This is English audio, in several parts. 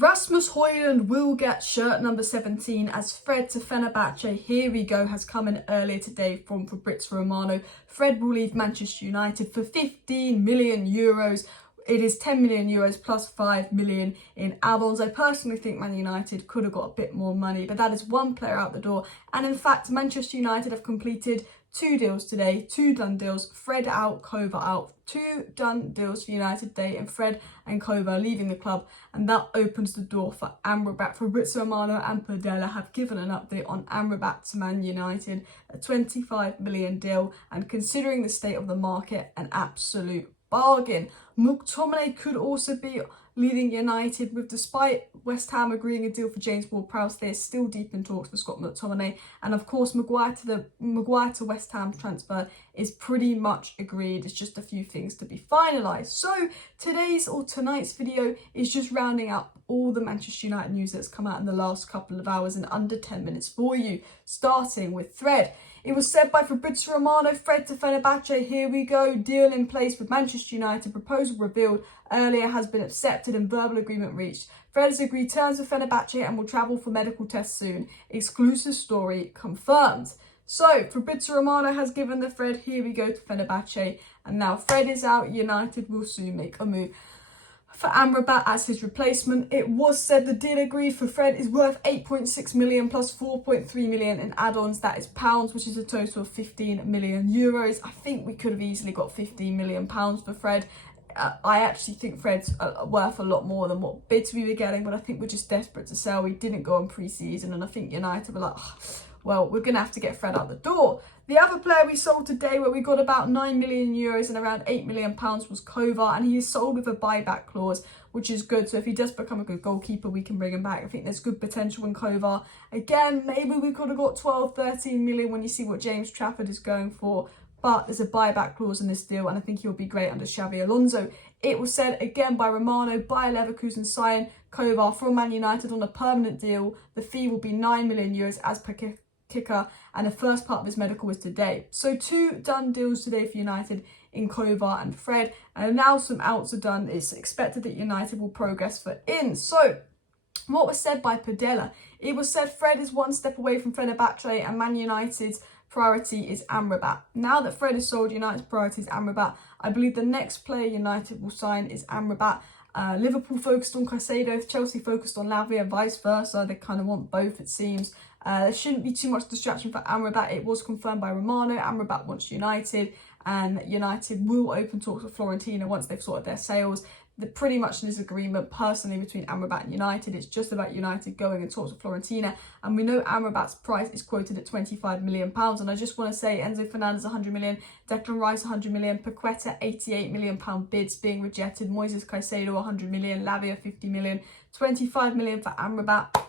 Rasmus Højlund will get shirt number 17 as Fred to Fenerbahce. Here we go has come in earlier today from Fabrizio Romano. Fred will leave Manchester United for 15 million euros. It is 10 million euros plus 5 million in add-ons. I personally think Man United could have got a bit more money, but that is one player out the door. And in fact, Manchester United have completed two deals today, two done deals. Fred out, Kovar out. Two done deals for United today, and Fred and Kovar leaving the club, and that opens the door for Amrabat. Fabrizio Romano and Padella have given an update on Amrabat to Man United, a 25 million deal, and considering the state of the market, an absolute bargain. McTominay could also be leaving United, with despite West Ham agreeing a deal for James Ward-Prowse, they're still deep in talks for Scott McTominay, and of course Maguire to West Ham transfer is pretty much agreed. It's just a few things to be finalised. So tonight's video is just rounding up all the Manchester United news that's come out in the last couple of hours in under 10 minutes for you, starting with Fred. It was said by Fabrizio Romano, Fred to Fenerbahce, here we go, deal in place with Manchester United, proposal revealed earlier has been accepted and verbal agreement reached. Fred has agreed terms with Fenerbahce and will travel for medical tests soon. Exclusive story confirmed. So, Fabrizio Romano has given the Fred, here we go to Fenerbahce, and now Fred is out, United will soon make a move for Amrabat as his replacement. It was said the deal agreed for Fred is worth 8.6 million plus 4.3 million in add-ons. That is pounds, which is a total of 15 million euros. I think we could have easily got 15 million pounds for Fred. I actually think Fred's worth a lot more than what bids we were getting, but I think we're just desperate to sell. We didn't go on pre-season, and I think United were like, oh, well, we're going to have to get Fred out the door. The other player we sold today, where we got about 9 million euros and around 8 million pounds, was Kovar, and he is sold with a buyback clause, which is good. So if he does become a good goalkeeper, we can bring him back. I think there's good potential in Kovar. Again, maybe we could have got 12, 13 million when you see what James Trafford is going for, but there's a buyback clause in this deal, and I think he'll be great under Xabi Alonso. It was said again by Romano, Bayer Leverkusen sign Kovar from Man United on a permanent deal. The fee will be 9 million euros as per kicker, and the first part of his medical was today. So two done deals today for United in Kovar and Fred, and now some outs are done. It's expected that United will progress for ins. So what was said by Padella, it was said Fred is one step away from Fenerbahce and Man United's priority is Amrabat. Now that Fred is sold, United's priority is Amrabat. I believe the next player United will sign is Amrabat. Liverpool focused on Caicedo, Chelsea focused on Lavia, vice versa. They kind of want both, it seems. There shouldn't be too much distraction for Amrabat. It was confirmed by Romano. Amrabat wants United, and United will open talks with Fiorentina once they've sorted their sales. They're pretty much in this agreement personally between Amrabat and United. It's just about United going and talks with Fiorentina, and we know Amrabat's price is quoted at 25 million pounds. And I just want to say Enzo Fernandez 100 million, Declan Rice 100 million, Paqueta 88 million pound bids being rejected, Moises Caicedo 100 million, Lavia 50 million, 25 million for Amrabat.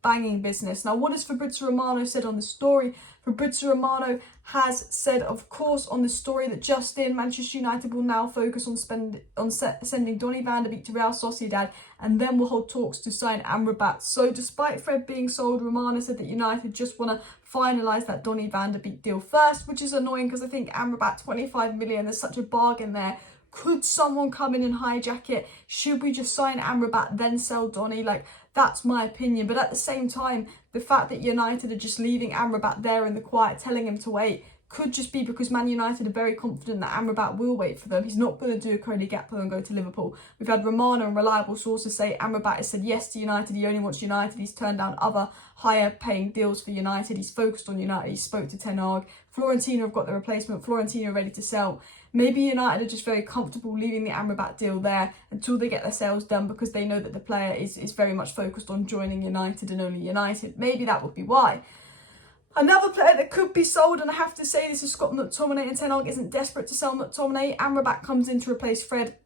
Banging business. Now, what has Fabrizio Romano said on the story? Fabrizio Romano has said, of course, on the story that just in, Manchester United will now focus on sending Donny van de Beek to Real Sociedad, and then will hold talks to sign Amrabat. So despite Fred being sold, Romano said that United just want to finalise that Donny van de Beek deal first, which is annoying because I think Amrabat 25 million, there's such a bargain there. Could someone come in and hijack it? Should we just sign Amrabat, then sell Donny? Like, that's my opinion. But at the same time, the fact that United are just leaving Amrabat there in the quiet, telling him to wait, could just be because Man United are very confident that Amrabat will wait for them. He's not going to do a Cody Gakpo and go to Liverpool. We've had Romano and reliable sources say Amrabat has said yes to United. He only wants United. He's turned down other higher paying deals for United. He's focused on United. He spoke to Ten Hag. Fiorentina have got the replacement. Fiorentina are ready to sell. Maybe United are just very comfortable leaving the Amrabat deal there until they get their sales done, because they know that the player is very much focused on joining United and only United. Maybe that would be why. Another player that could be sold, and I have to say this is Scott McTominay, and Ten Hag isn't desperate to sell McTominay. Amrabat comes in to replace Fred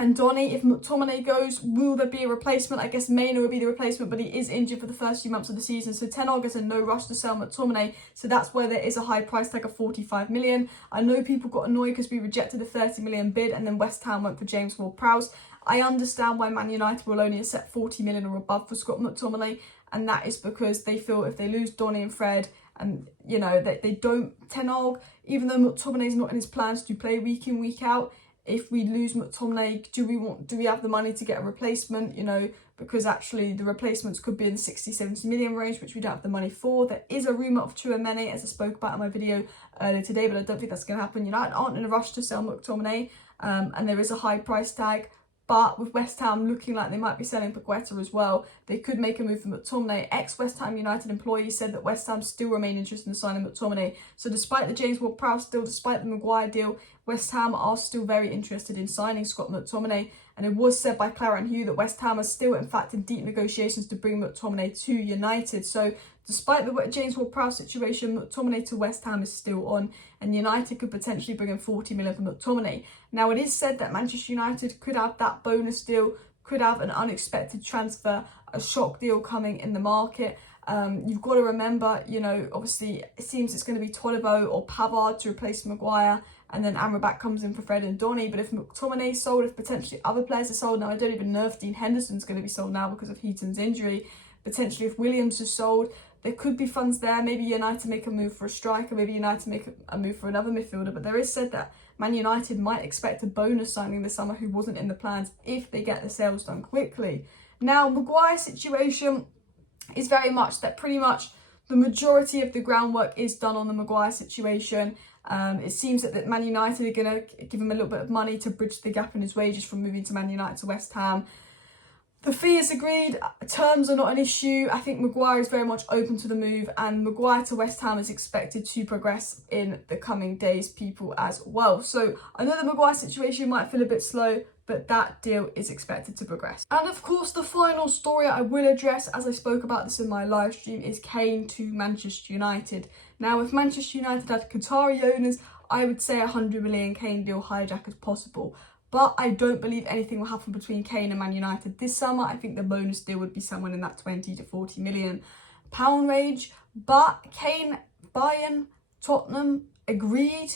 and Donny. If McTominay goes, will there be a replacement? I guess Maynard will be the replacement, but he is injured for the first few months of the season. So Ten Hag is in no rush to sell McTominay. So that's where there is a high price tag of 45 million. I know people got annoyed because we rejected the 30 million bid and then West Ham went for James Ward-Prowse. I understand why Man United will only accept 40 million or above for Scott McTominay. And that is because they feel if they lose Donny and Fred, and you know, they don't, Ten Hag, even though McTominay's not in his plans to play week in, week out, if we lose McTominay, do we have the money to get a replacement, you know, because actually the replacements could be in the 60-70 million range, which we don't have the money for. There is a rumour of Tchouaméni, as I spoke about in my video earlier today, but I don't think that's going to happen. United aren't in a rush to sell McTominay, and there is a high price tag. But with West Ham looking like they might be selling Paqueta as well, they could make a move for McTominay. Ex-West Ham United employee said that West Ham still remain interested in signing McTominay. So despite the James Ward-Prowse deal, despite the Maguire deal, West Ham are still very interested in signing Scott McTominay. And it was said by Clara and Hugh that West Ham are still, in fact, in deep negotiations to bring McTominay to United. So despite the James Ward-Prowse situation, McTominay to West Ham is still on, and United could potentially bring in 40 million for McTominay. Now, it is said that Manchester United could have that bonus deal, could have an unexpected transfer, a shock deal coming in the market. You've got to remember, you know, obviously it seems it's going to be Tolibo or Pavard to replace Maguire, and then Amrabat comes in for Fred and Donny. But if McTominay is sold, if potentially other players are sold, now I don't even know if Dean Henderson's going to be sold now because of Heaton's injury. Potentially if Williams is sold, there could be funds there. Maybe United make a move for a striker, maybe United make a move for another midfielder. But there is said that Man United might expect a bonus signing this summer who wasn't in the plans if they get the sales done quickly. Now, Maguire's situation is very much that pretty much the majority of the groundwork is done on the Maguire situation. It seems that Man United are going to give him a little bit of money to bridge the gap in his wages from moving to Man United to West Ham. The fee is agreed, terms are not an issue. I think Maguire is very much open to the move, and Maguire to West Ham is expected to progress in the coming days, people, as well. So I know the Maguire situation might feel a bit slow, but that deal is expected to progress. And of course, the final story I will address, as I spoke about this in my live stream, is Kane to Manchester United. Now, if Manchester United had Qatari owners, I would say a 100 million Kane deal hijack is possible. But I don't believe anything will happen between Kane and Man United this summer. I think the bonus deal would be somewhere in that 20 to 40 million pound range. But Kane, Bayern, Tottenham agreed.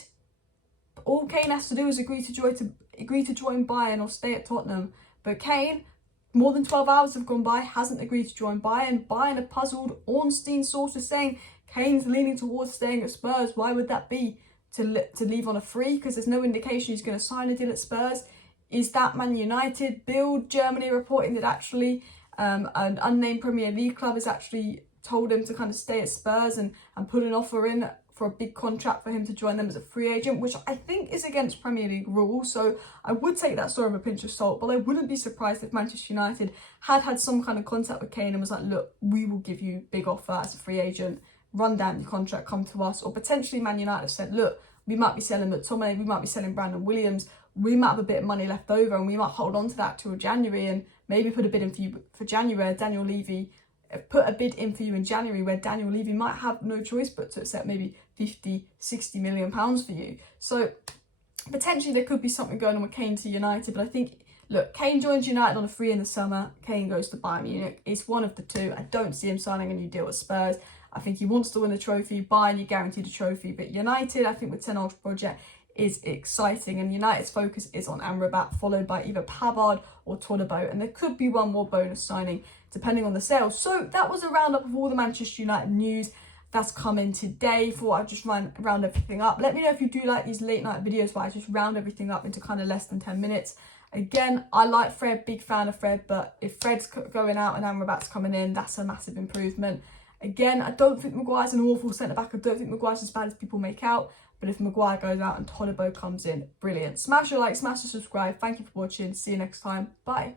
All Kane has to do is agree to join Bayern or stay at Tottenham. But Kane, more than 12 hours have gone by, hasn't agreed to join Bayern. Bayern are puzzled. Ornstein sources saying Kane's leaning towards staying at Spurs. Why would that be? To leave on a free, because there's no indication he's going to sign a deal at Spurs. Is that Man United? Bild Germany reporting that actually an unnamed Premier League club has actually told him to kind of stay at Spurs and put an offer in for a big contract for him to join them as a free agent, which I think is against Premier League rules. So I would take that story with a pinch of salt, but I wouldn't be surprised if Manchester United had some kind of contact with Kane and was like, look, we will give you a big offer as a free agent, run down your contract, come to us. Or potentially Man United have said, look, we might be selling McTominay, we might be selling Brandon Williams, we might have a bit of money left over and we might hold on to that till January and maybe put a bid in for you for January. Daniel Levy, put a bid in for you in January where Daniel Levy might have no choice but to accept maybe 50, 60 million pounds for you. So potentially there could be something going on with Kane to United, but I think, look, Kane joins United on a free in the summer, Kane goes to Bayern Munich. It's one of the two. I don't see him signing a new deal with Spurs. I think he wants to win the trophy. Bayern, you guaranteed a trophy. But United, I think with Ten Hag's project, is exciting. And United's focus is on Amrabat, followed by either Pavard or Tolibo. And there could be one more bonus signing, depending on the sales. So that was a roundup of all the Manchester United news that's come in today. Thought I'd just round everything up. Let me know if you do like these late night videos where I just round everything up into kind of less than 10 minutes. Again, I like Fred, big fan of Fred. But if Fred's going out and Amrabat's coming in, that's a massive improvement. Again, I don't think Maguire's an awful centre-back. I don't think Maguire's as bad as people make out. But if Maguire goes out and Tolibo comes in, brilliant. Smash a like, smash a subscribe. Thank you for watching. See you next time. Bye.